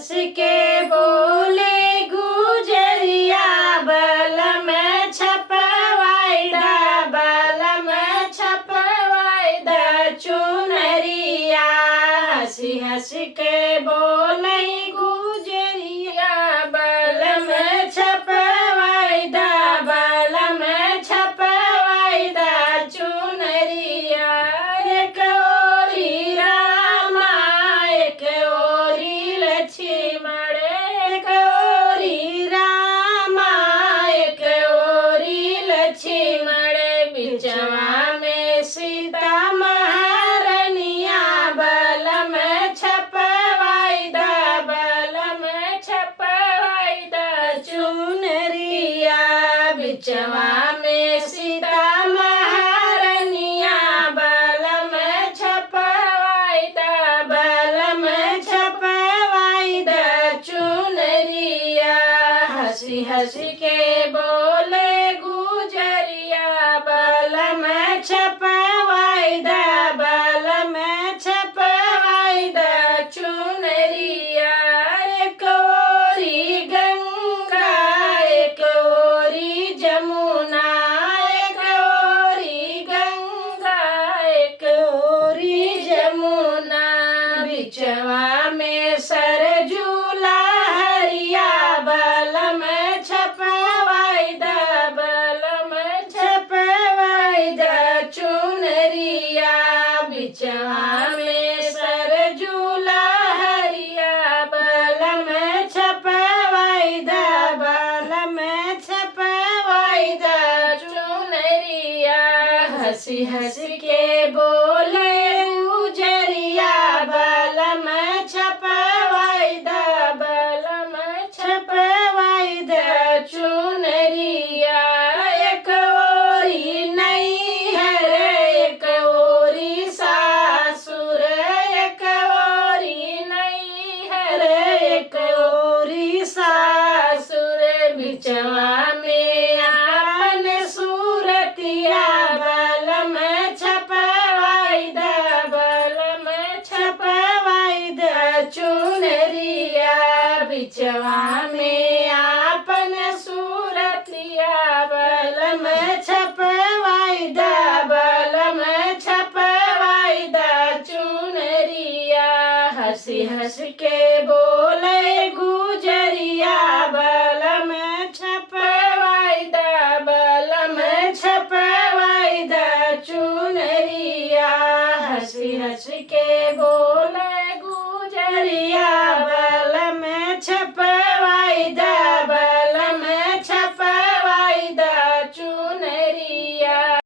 हंस के बोले गुजरिया बलम छपवाइदा बलम छपवाइदा चुनरिया हंसी हंस के बोले गुजरिया बलम छपवाइदा बलम छपवाइदा चुनरिया एक ओरी रामा एक ओरी लक्ष्मण एक ओरी रामा एक ओरी लक्ष्मण बिचवा में सीता महारनिया बलम छपवाइदा बलम छपवाइदा चुनरिया बिचवा में सीता महारनिया बलम छपवाइदा बलम छपवाइदा चुनरिया हंसी हंसी के बोले गुजरिया बलम छपवाइदा बलम छपवाइदा चुनरिया एक ओरी गंगा एक ओरी जमुना एक ओरी गंगा एक ओरी जमुना बिचवा में सरजू लहरिया बलम छपवाइदा बलम छपवाइदा चुनरिया बिचवा में सरजू लहरिया बलम छपवाइदा बलम छपवाइदा चुनरिया हंसी हंसी के बोले गुजरिया बलम छपवाइदा बलम छपवाइदा चुनरिया एक ओरी नैहर एक ओरी सासुर एक ओरी नैहर एक ओरी सासुर बिचवा में आपन सूरतिया बलम छपवाइदा बलम छपवाइदा चुनरिया बिचवा में आपन सूरतिया बलम छपवाइदा बलम छपवाइदा चुनरिया हंसी हंस के बोले गुजरिया बलम छपवाइदा बलम छपवाइदा चुनरिया हंसी हंस के बोले गुजरिया बलम छपवाइदा